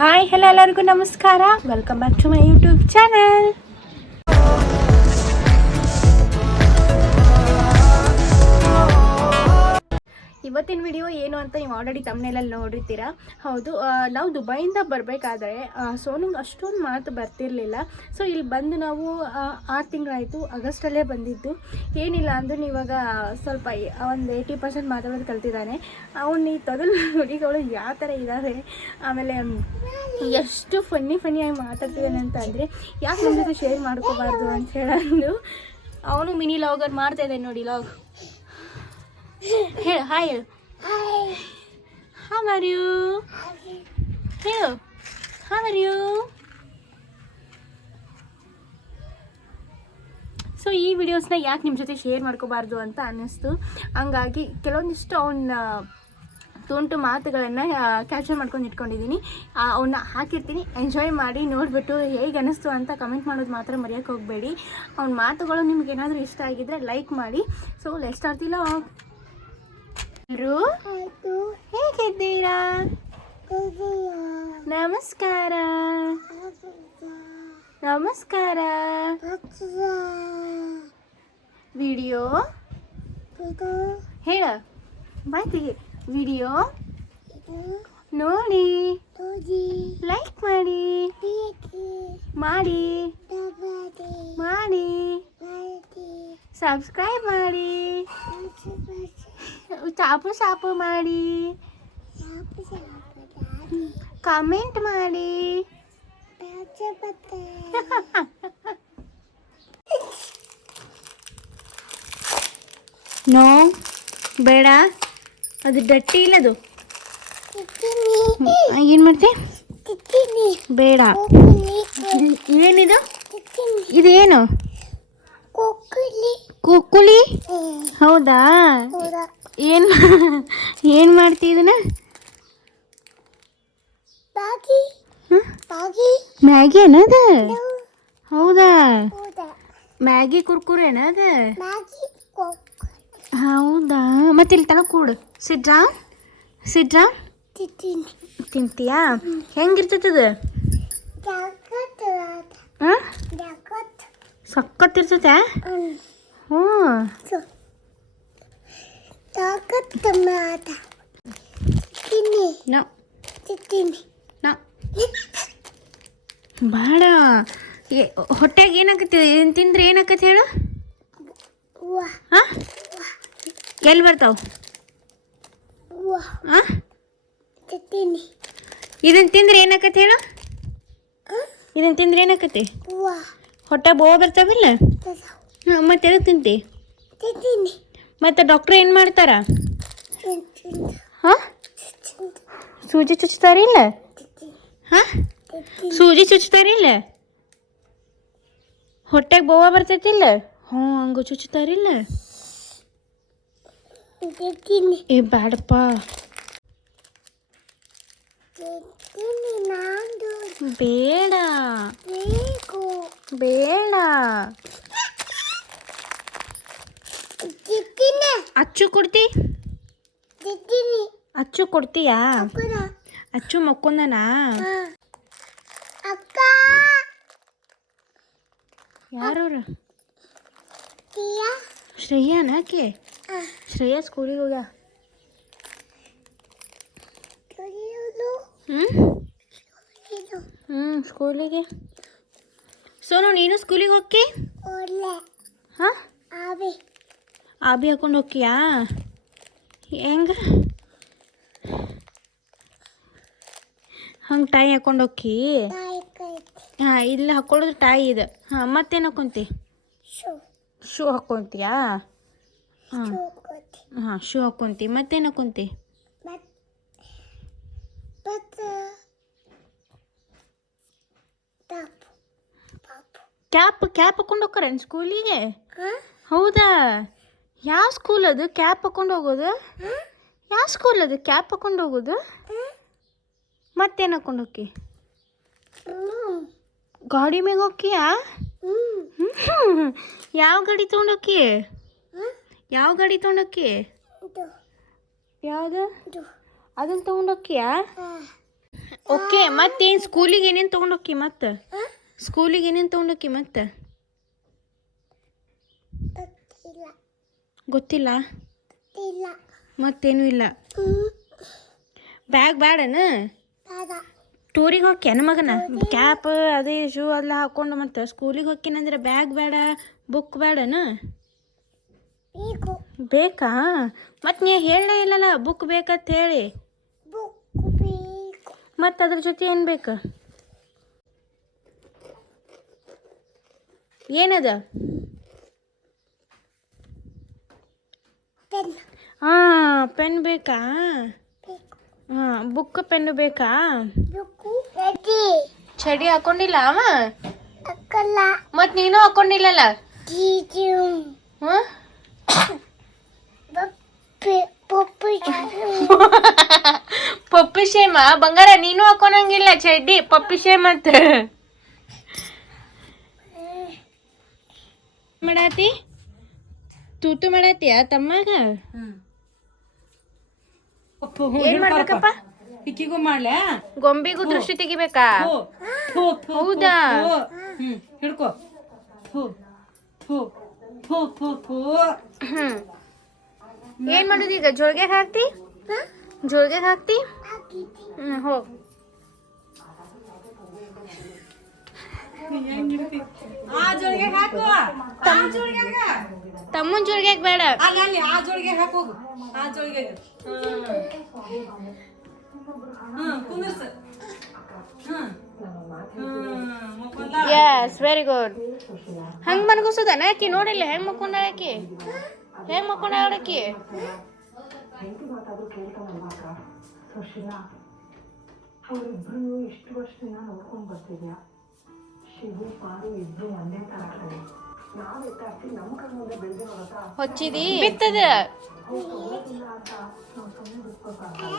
Hi hello ಎಲ್ಲರಿಗೂ ನಮಸ್ಕಾರ. Welcome back to my YouTube channel. ಇವತ್ತಿನ ವಿಡಿಯೋ ಏನು ಅಂತ ನೀವು ಆಲ್ರೆಡಿ ತಮ್ಮನೇಲಲ್ಲಿ ನೋಡಿರ್ತೀರಾ. ಹೌದು, ನಾವು ದುಬೈಯಿಂದ ಬರಬೇಕಾದ್ರೆ ಸೋನುಂಗೆ ಅಷ್ಟೊಂದು ಮಾತು ಬರ್ತಿರಲಿಲ್ಲ. ಸೊ ಇಲ್ಲಿ ಬಂದು ನಾವು 6 ತಿಂಗಳಾಯಿತು, ಆಗಸ್ಟಲ್ಲೇ ಬಂದಿದ್ದು. ಏನಿಲ್ಲ ಅಂದರೂ ಇವಾಗ ಸ್ವಲ್ಪ ಒಂದು 80% ಮಾತಾಡೋದು ಕಲ್ತಿದ್ದಾನೆ. ಅವನು ಈ ತೊದಲು ನುಡಿಗಳು ಯಾವ ಥರ ಇದ್ದಾವೆ, ಆಮೇಲೆ ಎಷ್ಟು ಫನ್ನಿಯಾಗಿ ಮಾತಾಡ್ತಿದ್ದಾನೆ ಅಂತ ಅಂದರೆ ಯಾಕೆ ನಮ್ಮ ಜೊತೆ ಶೇರ್ ಮಾಡ್ಕೋಬಾರ್ದು ಅಂತ ಹೇಳಂದು ಅವನು ಮಿನಿ ಲಾಗರ್ ಮಾಡ್ತಾಯಿದ್ದಾನೆ ನೋಡಿ. ಲಾಗ್ ಹೇಳು, ಹಾಯ್ ಹೇಳು. How are you? ಹೇಳು, how are you? ಸೊ ಈ ವಿಡಿಯೋಸ್ನ ಯಾಕೆ ನಿಮ್ಮ ಜೊತೆ ಶೇರ್ ಮಾಡ್ಕೋಬಾರ್ದು ಅಂತ ಅನ್ನಿಸ್ತು. ಹಂಗಾಗಿ ಕೆಲವೊಂದಿಷ್ಟು ಅವನ್ನ ತುಂಟು ಮಾತುಗಳನ್ನು ಕ್ಯಾಪ್ಚರ್ ಮಾಡ್ಕೊಂಡು ಇಟ್ಕೊಂಡಿದ್ದೀನಿ. ಅವನ್ನ ಹಾಕಿರ್ತೀನಿ, ಎಂಜಾಯ್ ಮಾಡಿ ನೋಡಿಬಿಟ್ಟು ಹೇಗೆ ಅನ್ನಿಸ್ತು ಅಂತ ಕಮೆಂಟ್ ಮಾಡೋದು ಮಾತ್ರ ಮರೆಯೋಕ್ಕೆ ಹೋಗಬೇಡಿ. ಅವ್ನ ಮಾತುಗಳು ನಿಮ್ಗೆ ಏನಾದರೂ ಇಷ್ಟ ಆಗಿದ್ದರೆ ಲೈಕ್ ಮಾಡಿ. So let's start the vlog. ಹೇಗಿದ್ದೀರಾ? ನಮಸ್ಕಾರ ನಮಸ್ಕಾರ. ವಿಡಿಯೋ ಹೇಳ, ಬಾಯ್ತಿಗೆ ವಿಡಿಯೋ ನೋಡಿ, ಲೈಕ್ ಮಾಡಿ ಮಾಡಿ ಮಾಡಿ, ಸಬ್ಸ್ಕ್ರೈಬ್ ಮಾಡಿ, ಸಾಪು ಮಾಡಿ, ಕಾಮೆಂಟ್ ಮಾಡಿ. ನೋ ಬೇಡ, ಅದು ಡಟ್ಟಿ ಇಲ್ಲದು. ಏನು ಮಾಡ್ತಿ? ಬೇಡ. ಏನಿದು? ಇದೇನು? ಕುಕ್ಕುಲಿ. ಹೌದಾ? ಏನು ಮಾಡ್ತಿ ಇದನ್ನ? ಮ್ಯಾಗಿ ಏನದ? ಹೌದಾ? ಮ್ಯಾಗಿ ಕುರ್ಕುರೇನ ಅದ? ಹೌದಾ? ಮತ್ತೆ ಇಲ್ಲಿ ತನಕ ಕೂಡು. ಸಿಡ್ರಾ ತಿಂತೀಯಾ? ಹೆಂಗಿರ್ತೈತದ? ಸಕ್ಕತ್ತಿರ್ತೈತೆ. ಹ್ಞೂ ಬೇಡ. ಹೊಟ್ಟೆಗೆ ಏನಾಕತಿ? ತಿಂದ್ರೆ ಏನಾಕತಿ ಹೇಳು? ಹಾಂ, ಎಲ್ಲಿ ಬರ್ತಾವ? ಹಾಂ, ಇದನ್ನು ತಿಂದ್ರೆ ಏನಾಕತಿ ಹೇಳು? ಇದನ್ನು ತಿಂದ್ರೆ ಏನಾಕತಿ? ಹೊಟ್ಟೆ ಬೋವ ಬರ್ತಾವಿಲ್ಲ? ಹಾಂ, ಮತ್ತೆ ಎದಕ್ಕೆ ತಿಂತಿ? ಮತ್ತೆ ಡಾಕ್ಟ್ರ್ ಏನು ಮಾಡ್ತಾರ? ಹಾಂ, ಸೂಜಿ ಚುಚ್ತಾರಿಲ್ಲ? ಹಾಂ, ಸೂಜಿ ಚುಚ್ತಾರಿಲ್ಲ? ಹೊಟ್ಟೆಗೆ ಬೋವ ಬರ್ತೈತಿಲ್ಲ? ಹ್ಞೂ, ಹಂಗೆ ಚುಚ್ತಾರಿಲ್ಲ? ಏ ಬೇಡಪ್ಪ. ಬೇಡ ಬೇಡ. ಅಚ್ಚು ಕೊಡ್ತಿ? ಅಚ್ಚು ಕೊಡ್ತೀಯಾ? ಅಚ್ಚು ಮಕ್ಕೊಂದನಾ? ಯಾರವ್ರು? ಶ್ರೇಯಾನಾಕೆ? ಶ್ರೇಯಾ ಸ್ಕೂಲಿಗೆ ಹೋಗ್ಯ? ಸ್ಕೂಲಿಗೆ. ಸೋನು, ನೀನು ಸ್ಕೂಲಿಗೆ ಹೋಗಿ? ಹಾಂ, ಆಬಿ ಹಾಕೊಂಡು ಹೋಗ್ತೀಯಾ? ಹೆಂಗೆ ಹಂಗೆ ಟೈ ಹಾಕೊಂಡು ಹೋಗಿ? ಹಾಂ, ಇಲ್ಲಿ ಹಾಕೊಳ್ಳೋದು ಟೈ ಇದು. ಹಾಂ, ಮತ್ತೇನು ಹಾಕೊಂತಿ? ಶೂ ಹಾಕ್ಕೊಂತೀಯಾ? ಹಾಂ ಹಾಂ, ಶೂ ಹಾಕ್ಕೊಂತಿ. ಮತ್ತೇನು ಹಾಕ್ಕೊಂತಿ? ಕ್ಯಾಪ್ ಹಾಕೊಂಡು ಹೋಗ್ತಾರೇನು ಸ್ಕೂಲಿಗೆ? ಹೌದಾ? ಯಾವ ಸ್ಕೂಲ್ ಅದು ಕ್ಯಾಪ್ ಹಾಕೊಂಡು ಹೋಗೋದು? ಯಾವ ಸ್ಕೂಲ್ ಅದು ಕ್ಯಾಪ್ ಹಾಕೊಂಡು ಹೋಗೋದು? ಮತ್ತೇನು ಹಾಕೊಂಡು ಹೋಗಿ? ಗಾಡಿ ಮ್ಯಾಗ ಹೋಗ್ತೀಯಾ? ಯಾವ ಗಾಡಿ ತೊಗೊಂಡೋಗಿ? ಯಾವ ಗಾಡಿ ತೊಗೊಂಡೋಗಿ? ಯಾವುದು? ಅದನ್ನು ತೊಗೊಂಡೋಗ್ತೀಯಾ? ಓಕೆ ಮತ್ತೇನು ಸ್ಕೂಲಿಗೆ ಏನೇನು ತೊಗೊಂಡೋಕ್ಕಿ ಮತ್ತೆ ಸ್ಕೂಲಿಗೆ ಏನೇನು ತೊಗೊಂಡೋಕ್ಕಿ ಮತ್ತೆ ಗೊತ್ತಿಲ್ಲ ಮತ್ತೇನು ಇಲ್ಲ ಬ್ಯಾಗ್ ಬೇಡನ ಟೂರಿಗೆ ಹೋಗ್ಯಾನ ಮಗನ ಕ್ಯಾಪ್ ಅದೇ ಶೂ ಎಲ್ಲ ಹಾಕ್ಕೊಂಡು ಮತ್ತೆ ಸ್ಕೂಲಿಗೆ ಹೋಗ್ತೀನಂದ್ರೆ ಬ್ಯಾಗ್ ಬೇಡ ಬುಕ್ ಬೇಡನ ಬೇಕಾ ಮತ್ತು ನೀ ಹೇಳಲೇ ಇಲ್ಲಲ್ಲ ಬುಕ್ ಬೇಕಂತ ಹೇಳಿ ಮತ್ತು ಅದ್ರ ಜೊತೆ ಏನು ಬೇಕು ಏನದ ಹಾಂ ಪೆನ್ ಬೇಕಾ ಹಾಂ ಬುಕ್ ಪೆನ್ನು ಬೇಕಾ ಚಡಿ ಹಾಕೊಂಡಿಲ್ಲ ಅವ ಮತ್ತು ನೀನು ಹಾಕೊಂಡಿಲ್ಲಲ್ಲ ಹಾಂ ಪಪ್ಪಿ ಶೇಮ ಬಂಗಾರ ನೀನು ಹಾಕೊಳಂಗಿಲ್ಲ ಚಡ್ಡಿ ಪಪ್ಪಿ ಶೇಮ್ ಅಂತ ಮಾಡಾತಿ ತೂತು ಮಾಡಾತಿಯ ತಮ್ಮಾಗ ಏನ್ ಮಾಡ್ಬೇಕಪ್ಪ ಇಕ್ಕಿಗೂ ಮಾಡ್ಲೆ ಗೊಂಬಿಗೂ ದೃಷ್ಟಿ ತೆಗಿಬೇಕಾ ಹೌದಾ ಹಿಡ್ಕೋ ಏನ್ ಮಾಡುದು ಈಗ ಜೋಳ್ಗೆ ಹಾಕ್ತಿ ಜೋಳ್ಗೆ ಹಾಕ್ತಿ ಹೋಗ್ ಆ ಜೋಳಿಗೆ ಹಾಕು ತಮ್ಮನ್ ಜೋಳ್ಗೆ ಬೇಡ ಅಲ್ಲಿ ಆ ಜೋಳಿಗೆ ಹಾಕು ಆ ಜೋಳಿಗೆ ಕುಂದರ್ಸ ಯಸ್ ವೆರಿ ಗುಡ್ ಹಂಗ್ ಮನ್ಗೋಸೋದನ ಆಕಿ ನೋಡಿಲ್ಲ ಹೆಂಗ್ ಮಕ್ಕೊಂಡಾಳ ಆಕಿ ಹೆಂಗ್ ಮಕ್ಕೊಂಡಾಳ ಆಕಿ ಅವರಿಬ್ರು ಇಷ್ಟು ವರ್ಷದಿಂದ ನೋಡ್ಕೊಂಡ್ ಬರ್ತಿದ್ಯಾ ಶಿವು ಪಾರು ಇಬ್ರು ಒಂದೇ ತರ ಕಡೆ ನಾವ್ ಎತ್ತಾಡ್ತಿ ನಮ್ ಕಣ್ ಮುಂದೆ ಬೆಳೆದಿರೋದ ಹೊಚ್ಚಿದಿ ಬಿತ್ತದ ಇಲ್ಲ ಅಂತ ನಾವ್ ಸುಮ್ಮನೆ ಬಿಟ್ಕೊಳ್ಬಾರ್ದಲ್ಲ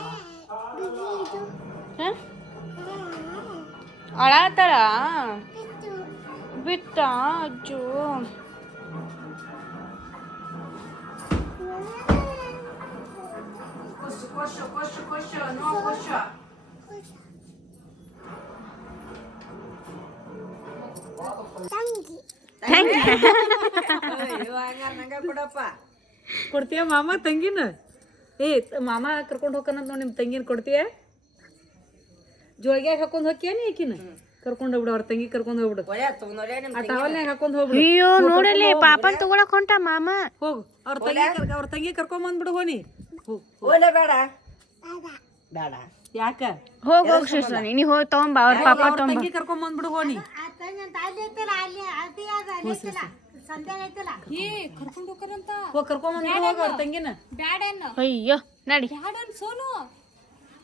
ಅಳಾತಾಳ ಬಿತ್ತ ಅಜ್ಜು ಕೊಡ್ತೀಯ ಮಾಮ ತಂಗಿನ ಮಾಮ ಕರ್ಕೊಂಡು ಹೋಗ್ಕನಂತ ನೋಡಿ ನಿಮ್ಮ ತಂಗಿನ ಕೊಡ್ತೀಯ ಜೋಳಿಗೆ ಹಾಕೊಂಡ್ ಹೋಗ್ಯಾನಿ ಆಕಿನ ಕರ್ಕೊಂಡು ಹೋಗ್ಬಿಡು ಅವ್ರ ತಂಗಿ ಕರ್ಕೊಂಡು ಹೋಗ್ಬಿಡು ಆ ಟವಲ್ನಾಗ ಹಾಕೊಂಡ್ ಹೋಗ್ಬಿಡು ಅಯ್ಯೋ ನೋಡಲಿ ಪಾಪನ್ ತಗೊಳಕ್ ಹೊಂಟ ಮಾಮ ಹೋಗು ಅವ್ರ ತಂಗಿ ಕರ್ಕೊಂಡ್ ಬಂದ್ಬಿಡು ಹೋನಿ ಬೇಡ ಯಾಕ ಹೋಗ್ ಶಿಸ್ತಾನಿ ನೀ ಹೋಗಿ ತಗೊಂಬ ಅವ್ರ ಪಾಪ ಅವ್ರ ತಂಗಿ ಕರ್ಕೊಂಡ್ ಬಂದ್ಬಿಡು ಹೋನಿ ಹೋಗ್ ಕರ್ಕೊಂಡ್ ಬಂದ್ಬಿಡು ಹೋಗ ಅವ್ರ ತಂಗಿನ ಅಯ್ಯೋ ನಡಿ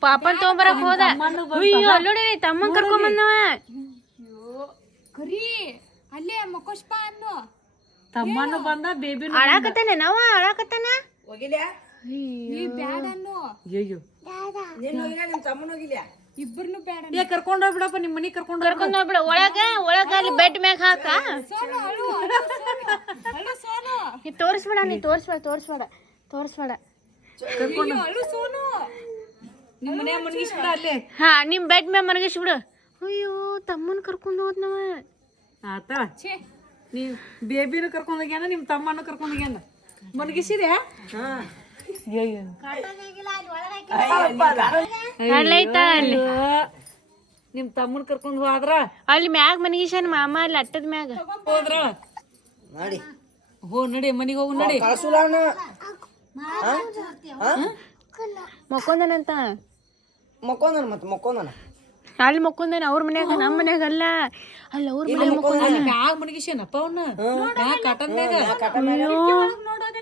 ಪಾಪನ್ ತಗೊಂಬರಕ್ ಹೋದ ಅಯ್ಯೋ ನೋಡಿ ತಮ್ಮನ್ ಕರ್ಕೊಂಡ್ ಬಂದವ ತಮ್ಮನು ಬಂದ ಬೇಬಿ ಅಳಾಕತ್ತಾನೆ ನಾವ ಅಳಾಕತ್ತಾನ ಹೋಗಿಲ್ಯಾ ಅಯ್ಯೋ ನಿಮ್ ತಮ್ಮನ ಹೋಗಿಲ್ಯಾ ಏ ಕರ್ಕೊಂಡ್ ಹೋಗ್ಬಿಡಪ್ಪ ನಿಮ್ ಮನಿ ಕರ್ಕೊಂಡ್ ಕರ್ಕೊಂಡ್ ಹೋಗ್ಬಿಡ ಒಳಗ ಅಲ್ಲಿ ಬೆಡ್ ಮ್ಯಾಗ ಹಾಕ ನೀ ತೋರಿಸ್ಬೇಡ ತೋರಿಸ್ಬೇಡ ನಿಮ್ ಮನ್ಯಾಗ ಮನಗಿಸ್ಬಿಡ ಅಲ್ಲೇ ಹಾ ನಿಮ್ ಬೆಡ್ ಮ್ಯಾಗ ಮನಗಿಸ್ಬಿಡು ಅಯ್ಯೋ ತಮ್ಮನ್ ಕರ್ಕೊಂಡ್ ಹೋದ್ನವ ಆತ ನೀ ಬೇಬಿನೂ ಕರ್ಕೊಂಡ್ ಹೋಗ್ಯಾನ ನಿಮ್ ತಮ್ಮನೂ ಕರ್ಕೊಂಡ್ ಹೋಗ್ಯಾನ ಮನಗಿಸಿದ್ಯಾ ಅಲ್ಲೈತ ಅಲ್ಲಿ ನಿಮ್ ತಮ್ಮನ್ ಕರ್ಕೊಂಡ್ ಹೋದ್ರ ಅಲ್ಲಿ ಮ್ಯಾಗ ಮನಗಿಸ್ಯಾನ ಮಾಮ ಅಲ್ಲಿ ಅಟ್ಟದ ಮ್ಯಾಗ ಹೋದ್ರ ನೋಡಿ ನಡಿ ಮನಿಗ್ ಹೋಗು ನಡಿ ಕಳ್ಸುಲಾನ ಮಕ್ಕೊಂದನಂತ ಮಕ್ಕೊಂದನ ಅಲ್ಲಿ ಮಕ್ಕೊಂದನ ಅವ್ರ ಮನ್ಯಾಗ ನಮ್ಮ ಮನ್ಯಾಗ ಅಲ್ಲ ಅಲ್ಲಿ ಅವ್ರ ಮನ್ಯಾಗ ಅಲ್ಲಿ ಮ್ಯಾಗ ಮನಗಿಸ್ಯಾನಪ್ಪ ಅವನ್ನ ಮ್ಯಾಗ ಕಾಟನ್ ಮ್ಯಾಗ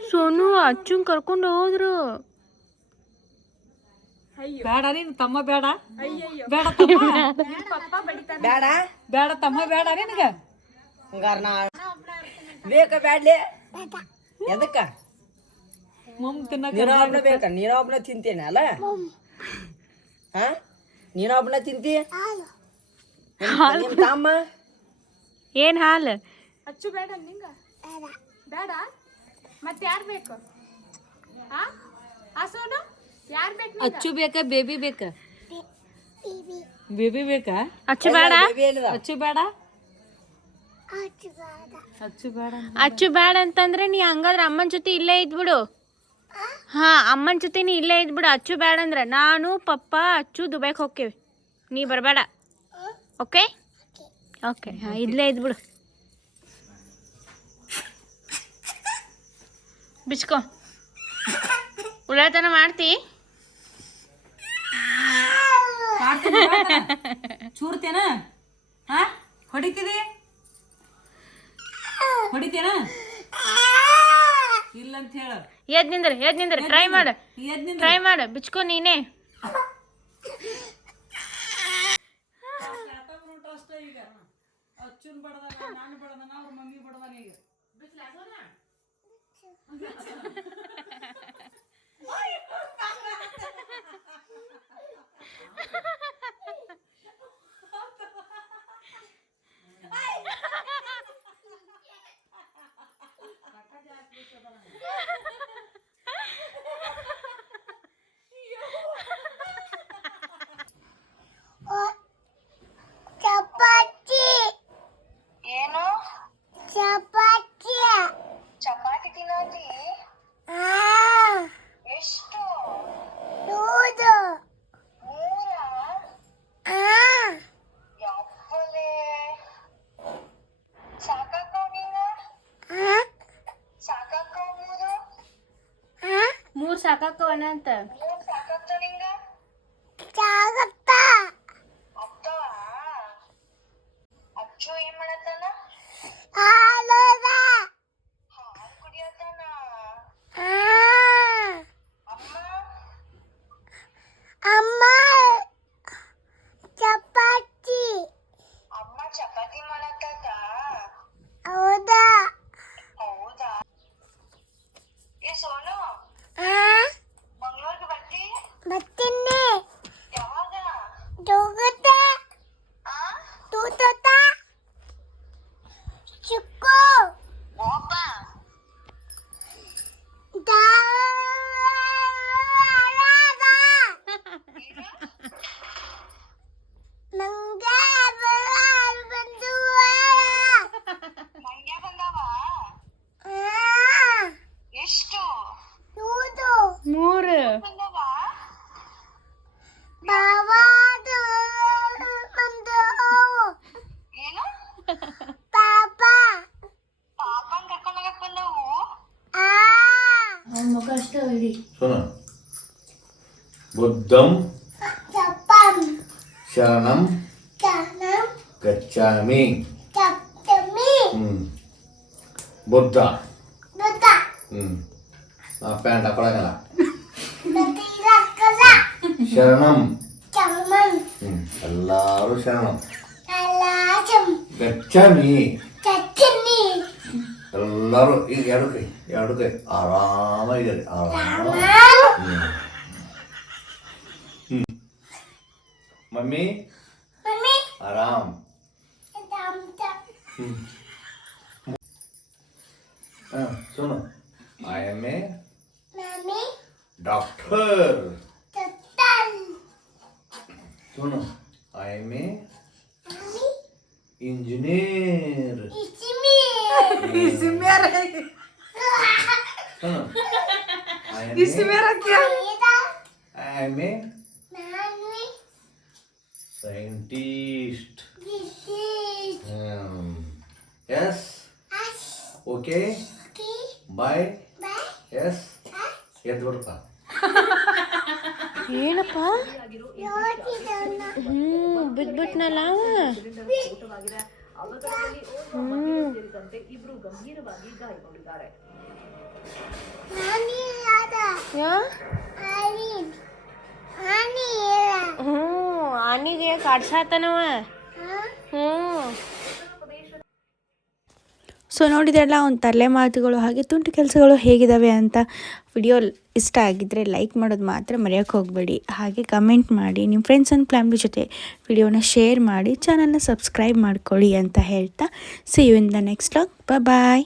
ಸೋನು ಅಚ್ಚುನ್ ಕರ್ಕೊಂಡು ಹೋದ್ರು ಬೇಡ ನೀನ್ ತಮ್ಮ ಬೇಡ ಬೇಡ ತಮ್ಮ ಬೇಡ ನಿನಗ ಹಂಗಾರ ನಾ ಬೇಕ ಬ್ಯಾಡ್ಲೆ ಎದಕ್ಕ ಮಮ್ ತಿನ್ನಕ ನೀನೊಬ್ನ ಬೇಕ ನೀನೊಬ್ನ ತಿಂತೇನೆ ಅಲ್ಲ ಹಾ ನೀನೊಬ್ನ ತಿಂತಿ ನಿಮ್ ತಮ್ಮ ಏನ್ ಹಾಲು ಅಚ್ಚು ಬೇಡ ನಿಂಗ ಬೇಡ ಮತ್ತೆ ಯಾರು ಬೇಕು ಆ ಸೋನು ಯಾರು ಬೇಕು ಅಚ್ಚು ಬೇಕಾ ಬೇಬಿ ಬೇಕಾ ಬೇಬಿ ಬೇಕಾ? ಅಚ್ಚು ಬೇಡ, ಅಚ್ಚು ಬೇಡ, ಅಚ್ಚು ಬೇಡ. ಅಚ್ಚು ಬೇಡ ಅಂತಂದ್ರೆ ನೀ ಹಂಗಾದ್ರೆ ಅಮ್ಮನ ಜೊತೆ ಇಲ್ಲೇ ಇದ್ಬಿಡು. ಹಾ, ಅಮ್ಮನ ಜೊತೆ ನೀ ಇಲ್ಲೇ ಇದ್ಬಿಡು. ಅಚ್ಚು ಬೇಡ ಅಂದ್ರೆ ನಾನು ಪಪ್ಪ ಅಚ್ಚು ದುಬೈಗೆ ಹೋಗ್ತೀವಿ, ನೀ ಬರಬೇಡ. ಓಕೆ ಓಕೆ, ಹಾಂ ಇಲ್ಲೇ ಇದ್ಬಿಡು. ಬಿಚ್ಕೊ, ಉಳ್ಳಾತನ ಮಾಡ್ತಿ? ಚೂರ್ತೇನ? ಹಾ, ಹೊಡಿತಿದಿ? ಹೊಡಿತೇನ? ಇಲ್ಲಂತ ಹೇಳ. ಎದ್ ನಿಂದ್ರ ಟ್ರೈ ಮಾಡು ಬಿಚ್ಕೊ ನೀನೇ. ಈಗ ಅಚ್ಚುನ್ ಬಡದಾನ, ನಾನು ಬಡದಾನ, ಅವ್ರ ಮಮ್ಮಿ ಬಡದಾನ. ಈಗ ಚಪಾತಿ ತಿನ್ನೋದಿ? ಎಷ್ಟು? 3? ಯಪ್ಪಲೆ ಸಾಕಾಕವ್ ನೀನ? ಸಾಕಾಕವ್ 3 ಸಾಕಾಕವನ ಅಂತ. 3 ಸಾಕಾಗ್ತಾವ ನಿಂಗ? ಅತ್ತವ ಅಚ್ಚು ಏನ್ ಮಾಡತ್ತಾನ? ಹಾಲು ಕುಡಿಯತ್ತಾನ. ಅಮ್ಮ ಚಪಾತಿ ಮಾಡತ್ತ? ಹೌದಾ? ಏ ಸೋನು, ಮಂಗ್ಳೂರ್ಗೆ ಬರ್ತೀನಿ. ಯಾವಾಗ? ಒಬ್ಬ ಮಂಗ್ಯ ಬಂದವ? ಎಷ್ಟು? 3 ಬಂದವ? ಏನು? ಪಾಪನ್ ಕರ್ಕೊಂಡ್ ಹೋಗಕ್ ಬಂದವು? ಮುಖ ಅಷ್ಟೇ ಹಿಡಿ. सुनो बुद्धं शरणं गच्छामि बुद्ध पैंट ಹಾಕೊಳ್ಳಂಗಿಲ್ಲ ಶರಣಂ ಎಲ್ಲರೂ ಶರಣಂ ಗಚ್ಚಾಮಿ ಎಲ್ಲರೂ ಈಗ ಎರಡು ಕೈ ಆರಾಮಾಗಿದ್ದಾರೆ ಆರಾಮ मम्मी आराम सुनो आई एम ए डॉक्टर सुनो आई एम ए इंजीनियर सुनो I am a scientist yes okay bye yes ಎದ್ಬಿಡಪ್ಪ ಏನಪ್ಪ ಬಿದ್ಬಿಟ್ನಲ್ಲ ಆನಿಗೆ ಕಾಡ್ಸಾತನವ. ಸೊ ನೋಡಿದ್ರಲ್ಲ ಅವ್ನ ತಲೆ ಮಾತುಗಳು ಹಾಗೆ ತುಂಟು ಕೆಲಸಗಳು ಹೇಗಿದ್ದಾವೆ ಅಂತ. ವಿಡಿಯೋ ಇಷ್ಟ ಆಗಿದ್ದರೆ ಲೈಕ್ ಮಾಡೋದು ಮಾತ್ರ ಮರೆಯೋಕ್ಕೆ ಹೋಗಬೇಡಿ. ಹಾಗೆ ಕಮೆಂಟ್ ಮಾಡಿ, ನಿಮ್ಮ ಫ್ರೆಂಡ್ಸ್ ಆ್ಯಂಡ್ ಫ್ಯಾಮಿಲಿ ಜೊತೆ ವಿಡಿಯೋನ ಶೇರ್ ಮಾಡಿ, ಚಾನಲ್ನ ಸಬ್ಸ್ಕ್ರೈಬ್ ಮಾಡ್ಕೊಳ್ಳಿ ಅಂತ ಹೇಳ್ತಾ see you in the next vlog. Bye.